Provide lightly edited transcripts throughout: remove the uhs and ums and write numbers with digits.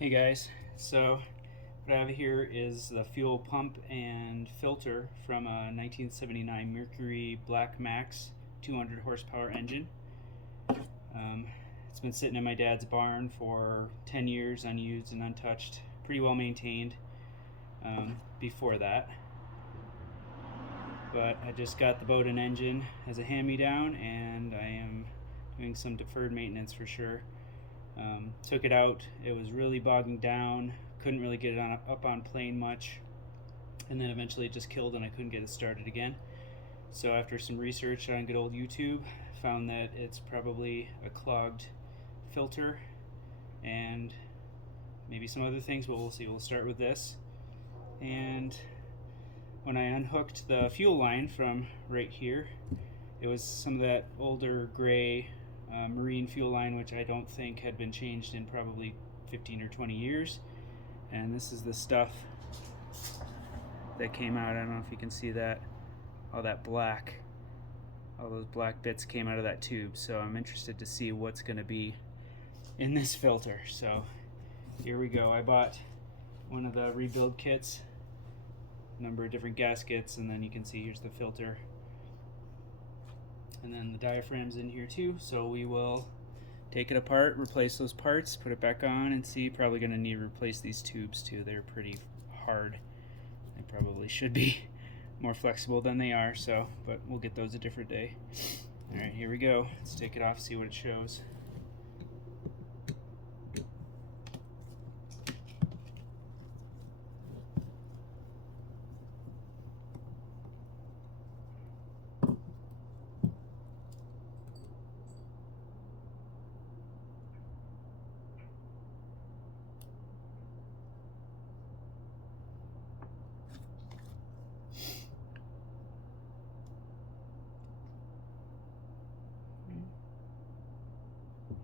Hey guys, so what I have here is the fuel pump and filter from a 1979 Mercury Black Max 200 horsepower engine. It's been sitting in my dad's barn for 10 years, unused and untouched, pretty well maintained before that. But I just got the boat and engine as a hand-me-down, and I am doing some deferred maintenance for sure. Took it out, it was really bogging down, couldn't really get it up on plane much, and then eventually it just killed and I couldn't get it started again. So after some research on good old YouTube, found that it's probably a clogged filter and maybe some other things, but we'll see. We'll start with this. And when I unhooked the fuel line from right here, it was some of that older gray marine fuel line, which I don't think had been changed in probably 15 or 20 years. And this is the stuff that came out. I don't know if you can see that. All that black, all those black bits came out of that tube. So I'm interested to see what's going to be in this filter. So here we go. I bought one of the rebuild kits, a number of different gaskets, and then you can see here's the filter. And then the diaphragm's in here too, so we will take it apart, replace those parts, put it back on, and see. Probably going to need to replace these tubes too. They're pretty hard. They probably should be more flexible than they are, so, but we'll get those a different day. Alright, here we go. Let's take it off, see what it shows.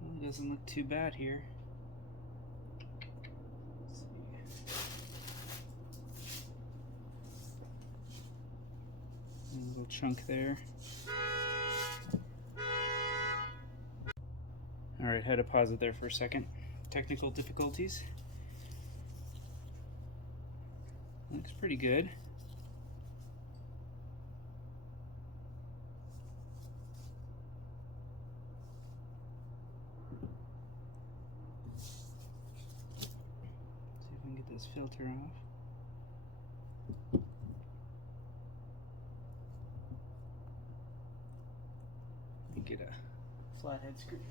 Well, it doesn't look too bad here. Let's see. A little chunk there. Alright, had to pause it there for a second. Technical difficulties. Looks pretty good. See if we can get this filter off. Let me get a flathead screwdriver.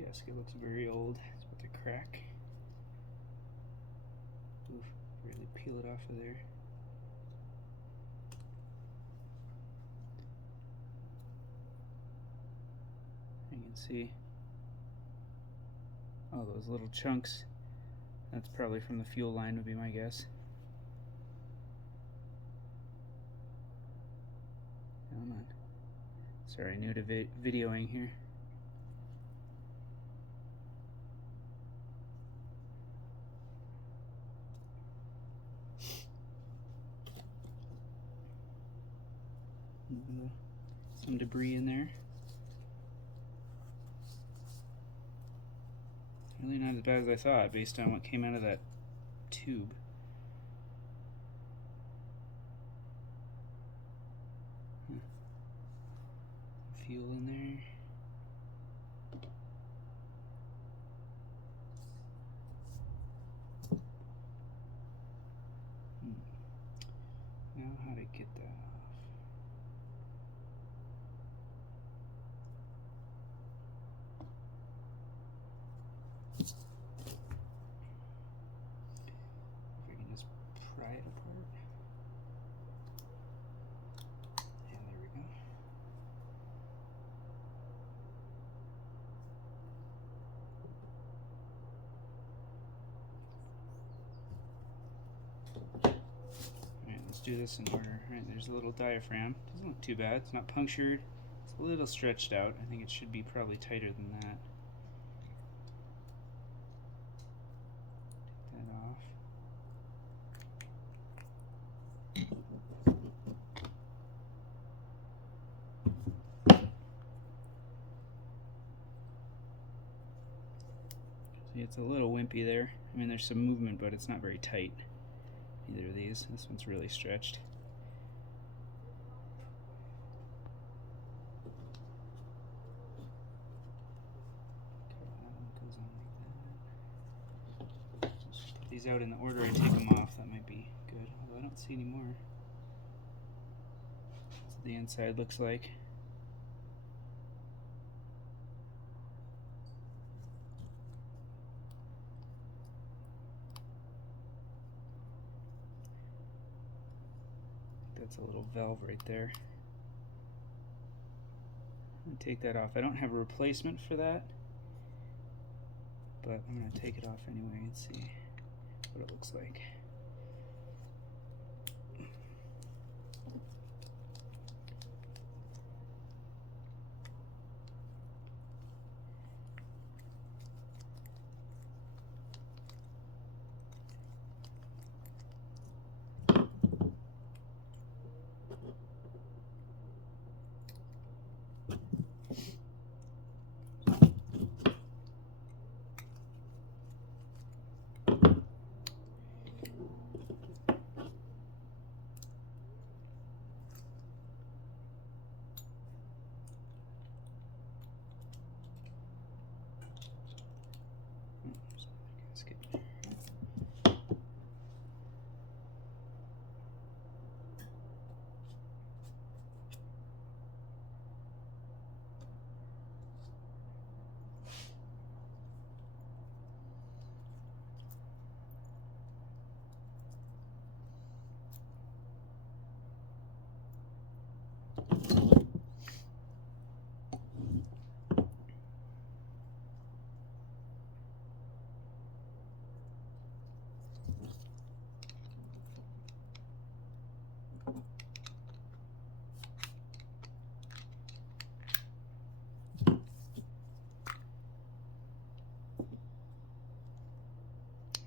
Gasket looks very old. It's about to crack. Oof, really peel it off of there. You can see all those little chunks. That's probably from the fuel line, would be my guess. Come on. Sorry, new to videoing here. Some debris in there. Really not as bad as I thought based on what came out of that tube. Fuel in there. Now how to get that off. If I can just pry it apart. Yeah, there we go. Alright, let's do this in order. Alright, there's a little diaphragm. Doesn't look too bad. It's not punctured. It's a little stretched out. I think it should be probably tighter than that. Take that off. See, it's a little wimpy there. I mean, there's some movement, but it's not very tight. Either of these. This one's really stretched. Put these out in the order I take them off. That might be good. Although I don't see any more. That's what the inside looks like. That's a little valve right there. I'm going to take that off. I don't have a replacement for that, but I'm going to take it off anyway and see what it looks like.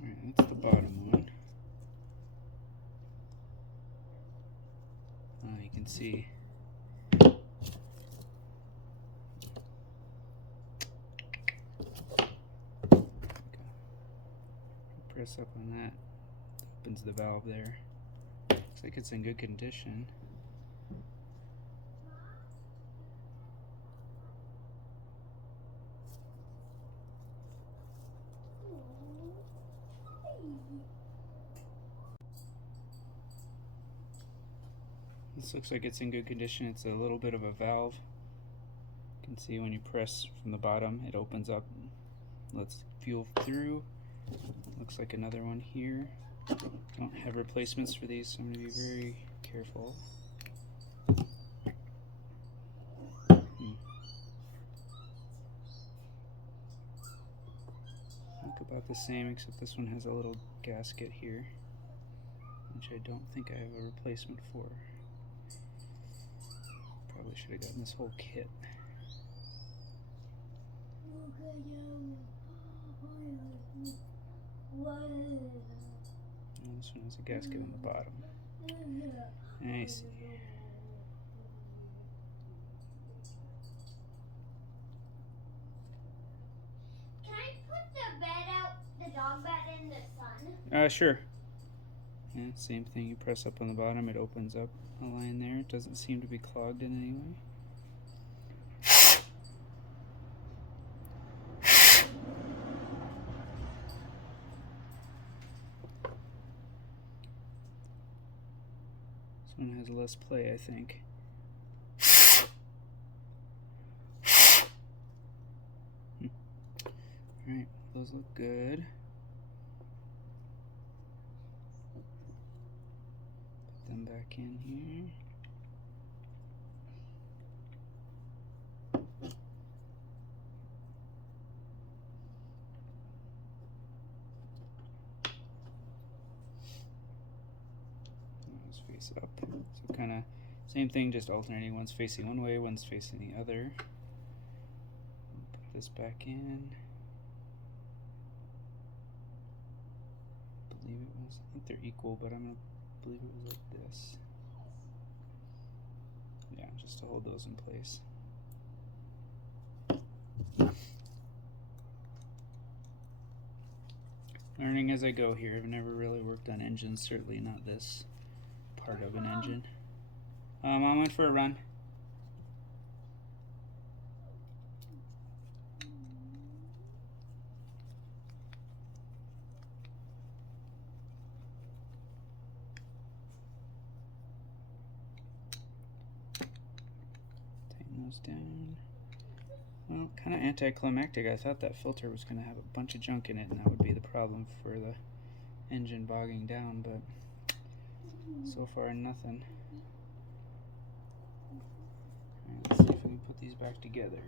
Alright, that's the bottom one. You can see press up on that, opens the valve there. Looks like it's in good condition. This looks like it's in good condition. It's a little bit of a valve. You can see when you press from the bottom, it opens up, lets fuel through. Looks like another one here. I don't have replacements for these, so I'm going to be very careful. Look about the same, except this one has a little gasket here, which I don't think I have a replacement for. Probably should have gotten this whole kit. Oh, this one has a gasket on the bottom. I see. Can I put the bed out, the dog bed in the sun? Sure. Yeah, same thing. You press up on the bottom, it opens up a line there. It doesn't seem to be clogged in any way. This one has less play, I think. Alright, those look good. Put them back in here. Face up, so kind of Same thing, just alternating. One's facing one way, one's facing the other. Put this back in. I believe it was, I think they're equal, but I'm going to believe it was like this. Yeah, just to hold those in place. Learning as I go here. I've never really worked on engines, certainly not this part of an engine. Mom went for a run. Tighten those down. Well, kind of anticlimactic. I thought that filter was going to have a bunch of junk in it, and that would be the problem for the engine bogging down, but so far nothing. Alright, let's see if we can put these back together.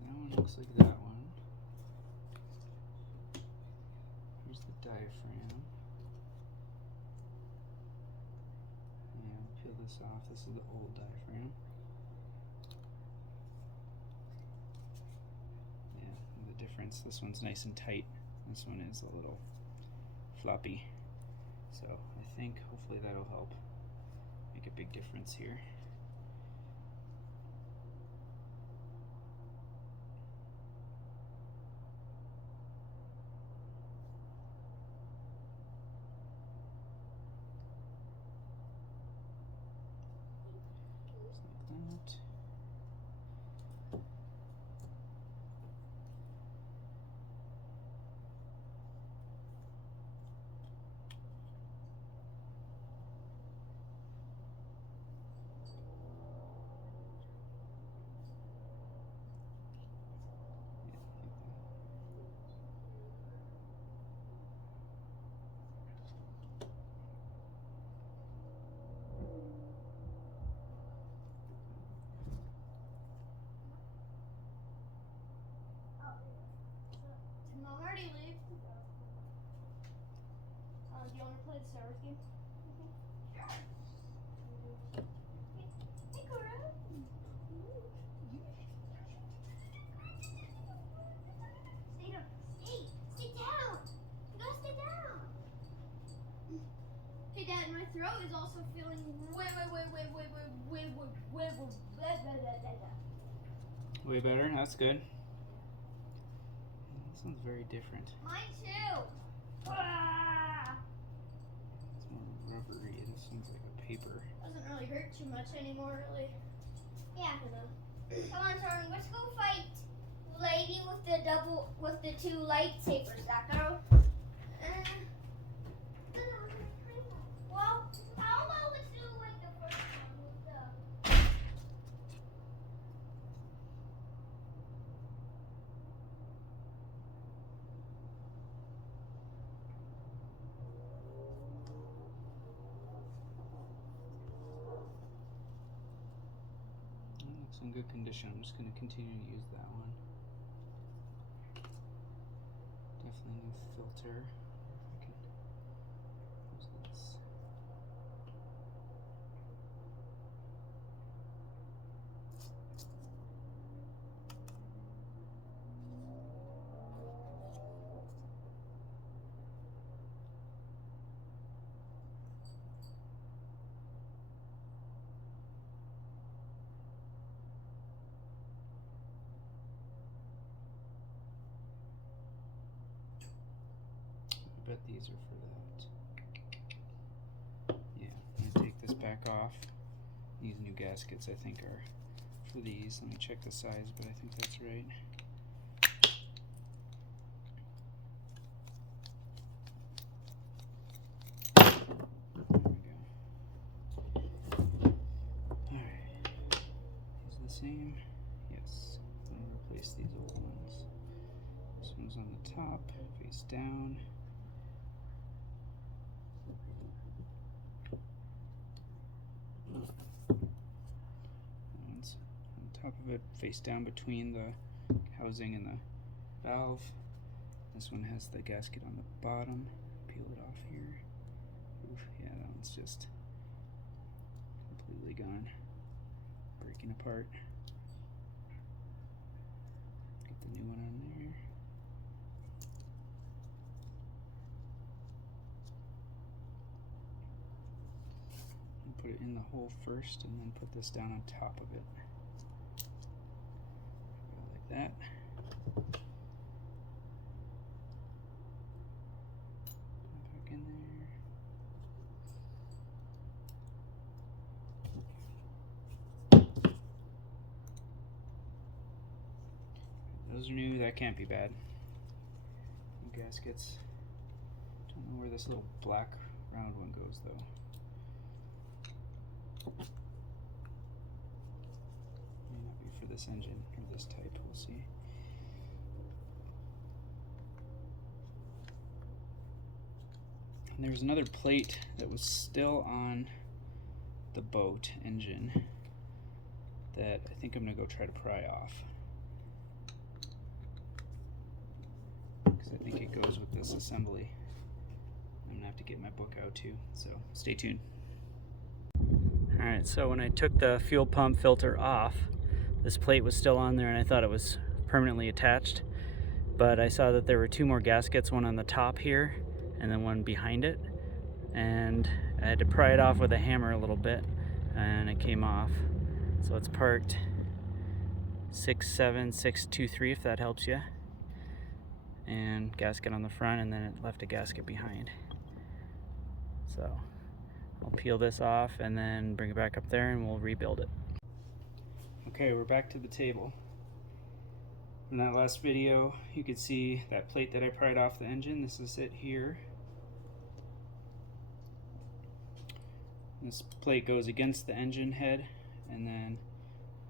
That one looks like that one. Here's the diaphragm. Yeah, peel this off. This is the old diaphragm. Yeah, the difference. This one's nice and tight. This one is a little floppy. So I think hopefully that'll help make a big difference here. Did Mom already leave? Do you want to play the Star Wars game? Hey, Cora. Stay down. Stay down. You gotta stay down. Hey, Dad, my throat is also feeling Way better? That's good. This one's very different. Mine too. Ah! It's more rubbery. This one's like a paper. Doesn't really hurt too much anymore, really. Yeah. Come on, Torrin, let's go fight lady with the two lightsabers. That girl. Well, how about let's do like the first one with the. It looks in good condition. I'm just going to continue to use that one. Definitely new filter. I can use this. I bet these are for that. Yeah, I'm gonna take this back off. These new gaskets I think are for these. Let me check the size, but I think that's right. There we go. Alright. Is the same? Yes. I'm gonna replace these old ones. This one's on the top, facing face down. One's on top of it, face down between the housing and the valve. This one has the gasket on the bottom. Peel it off here. Oof, yeah, that one's just completely gone. Breaking apart. Get the new one on there. And put it in the hole first and then put this down on top of it. Go like that. Back in there. Those are new, that can't be bad. New gaskets. Don't know where this little black round one goes though. May not be for this engine or this type, we'll see. And there's another plate that was still on the boat engine that I think I'm gonna go try to pry off. I think it goes with this assembly. I'm gonna have to get my book out too, so stay tuned. Alright, so when I took the fuel pump filter off, this plate was still on there and I thought it was permanently attached, but I saw that there were two more gaskets, one on the top here and then one behind it, and I had to pry it off with a hammer a little bit and it came off. So it's part 67623 if that helps you. And gasket on the front, and then it left a gasket behind. So I'll peel this off and then bring it back up there and we'll rebuild it. Okay, we're back to the table. In that last video you could see that plate that I pried off the engine. This is it here. This plate goes against the engine head, and then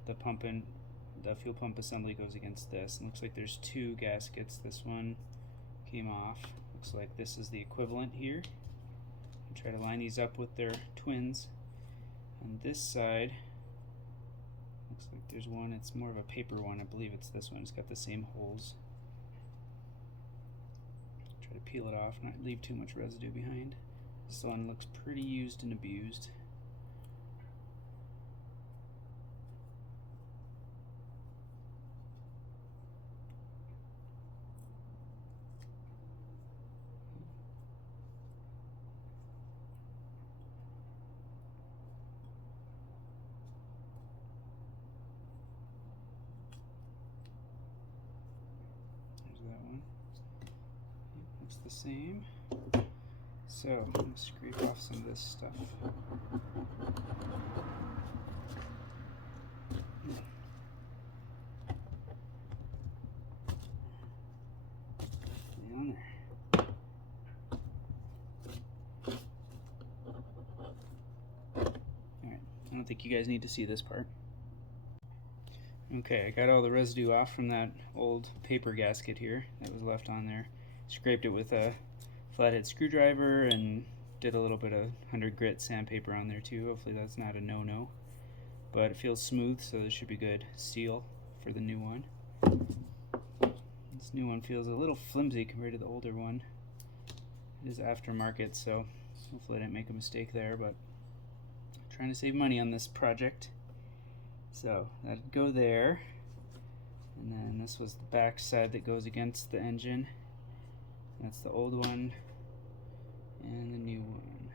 the fuel pump assembly goes against this. And looks like there's two gaskets. This one came off. Looks like this is the equivalent here. I'll try to line these up with their twins. On this side, looks like there's one. It's more of a paper one. I believe it's this one. It's got the same holes. Try to peel it off, not leave too much residue behind. This one looks pretty used and abused. Looks the same. So I'm going to scrape off some of this stuff. Down there. Alright, I don't think you guys need to see this part. Okay, I got all the residue off from that old paper gasket here that was left on there. Scraped it with a flathead screwdriver and did a little bit of 100 grit sandpaper on there too. Hopefully that's not a no-no, but it feels smooth, so this should be good seal for the new one. This new one feels a little flimsy compared to the older one. It is aftermarket, so hopefully I didn't make a mistake there, but I'm trying to save money on this project. So that'd go there, and then this was the back side that goes against the engine. That's the old one and the new one.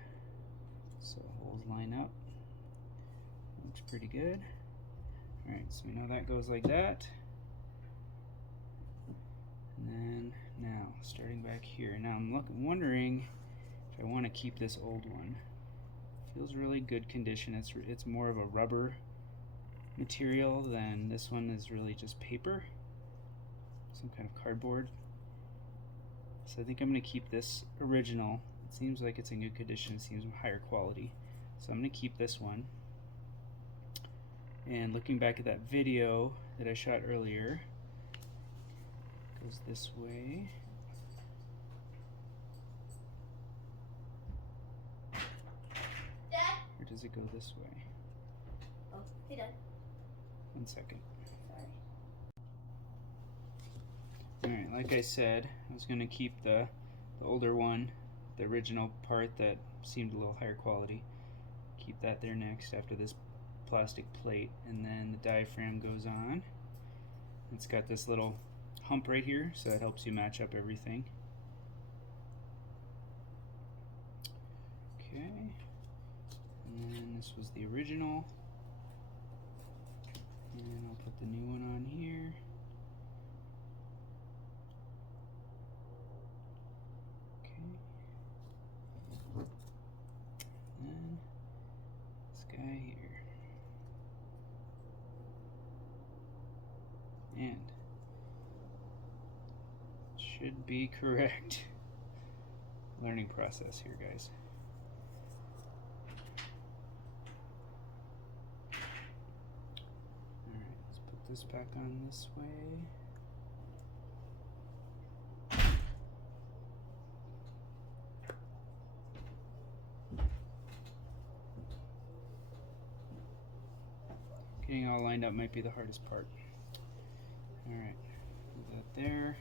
So holes line up. Looks pretty good. Alright, so we know that goes like that. And then now, starting back here. Now I'm wondering if I want to keep this old one. Feels really good condition. It's more of a rubber material than this one is really just paper. Some kind of cardboard. So I think I'm going to keep this original. It seems like it's in good condition. It seems higher quality. So I'm going to keep this one. And looking back at that video that I shot earlier, it goes this way. does it go this way? Oh, it does. 1 second. Sorry. Alright, like I said, I was going to keep the older one, the original part that seemed a little higher quality. Keep that there next after this plastic plate, and then the diaphragm goes on. It's got this little hump right here, so it helps you match up everything. Okay, and then this was the original, and I'll put the new one on here. Okay, and then this guy here. And should be correct. Learning process here, guys. Alright, let's put this back on this way. Getting all lined up might be the hardest part. Alright, put that there.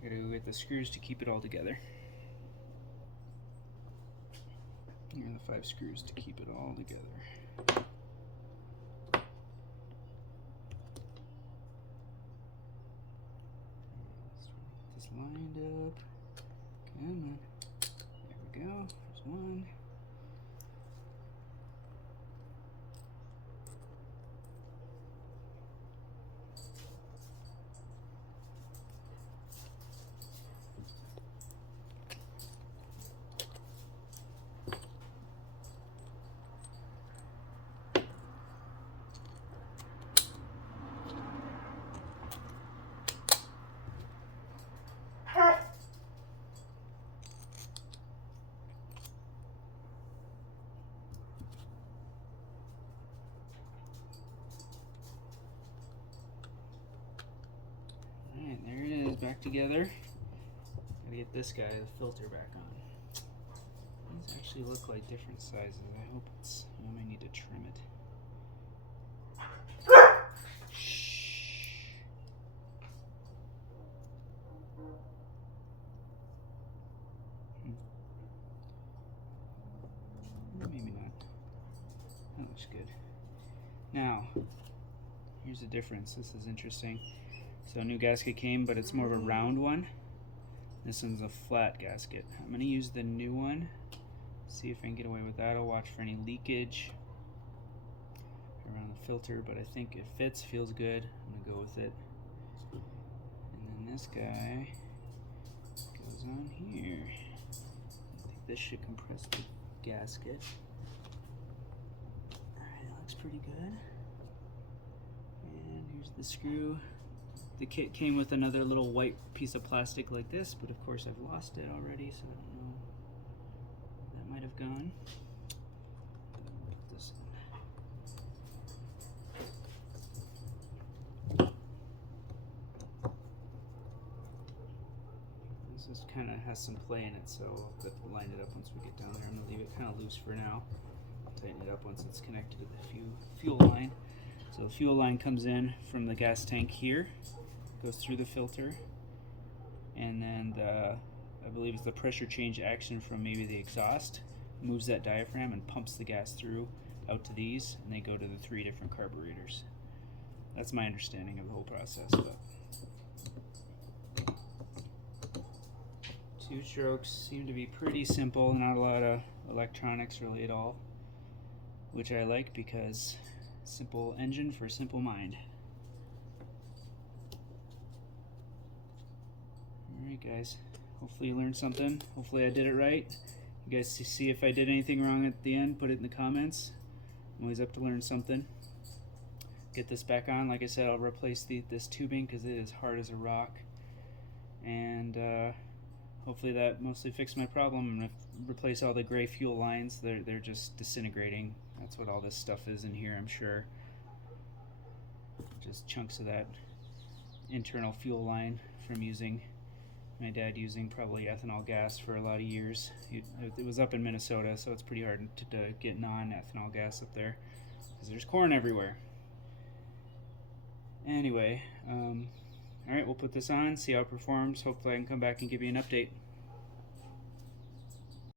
I gotta go get the screws to keep it all together. Here are the 5 screws to keep it all together. Let's get this lined up. Come on. There we go. There's one. Alright, there it is, back together. Gotta get this guy, the filter, back on. These actually look like different sizes. I hope it's. I might need to trim it. Shh. Maybe not. That looks good. Now, here's the difference. This is interesting. So a new gasket came, but it's more of a round one. This one's a flat gasket. I'm going to use the new one. See if I can get away with that. I'll watch for any leakage around the filter, but I think it fits, feels good. I'm going to go with it. And then this guy goes on here. I think this should compress the gasket. Alright, that looks pretty good. And here's the screw. The kit came with another little white piece of plastic like this, but of course I've lost it already, so I don't know where that might have gone. Put this in. This is kind of has some play in it, so I'll have to line it up once we get down there. I'm going to leave it kind of loose for now. Tighten it up once it's connected to the fuel line. So the fuel line comes in from the gas tank here, goes through the filter, and then I believe it's the pressure change action from maybe the exhaust moves that diaphragm and pumps the gas through out to these, and they go to the 3 different carburetors. That's my understanding of the whole process. But 2 strokes seem to be pretty simple, not a lot of electronics really at all, which I like because simple engine for simple mind. Alright guys, hopefully you learned something. Hopefully I did it right. You guys see if I did anything wrong at the end, put it in the comments. I'm always up to learn something. Get this back on. Like I said, I'll replace this tubing because it is hard as a rock. And hopefully that mostly fixed my problem. I'm going to replace all the gray fuel lines. They're just disintegrating. That's what all this stuff is in here, I'm sure. Just chunks of that internal fuel line from using My dad using probably ethanol gas for a lot of years. It was up in Minnesota, so it's pretty hard to get non-ethanol gas up there because there's corn everywhere. Anyway, all right, we'll put this on, see how it performs. Hopefully I can come back and give you an update.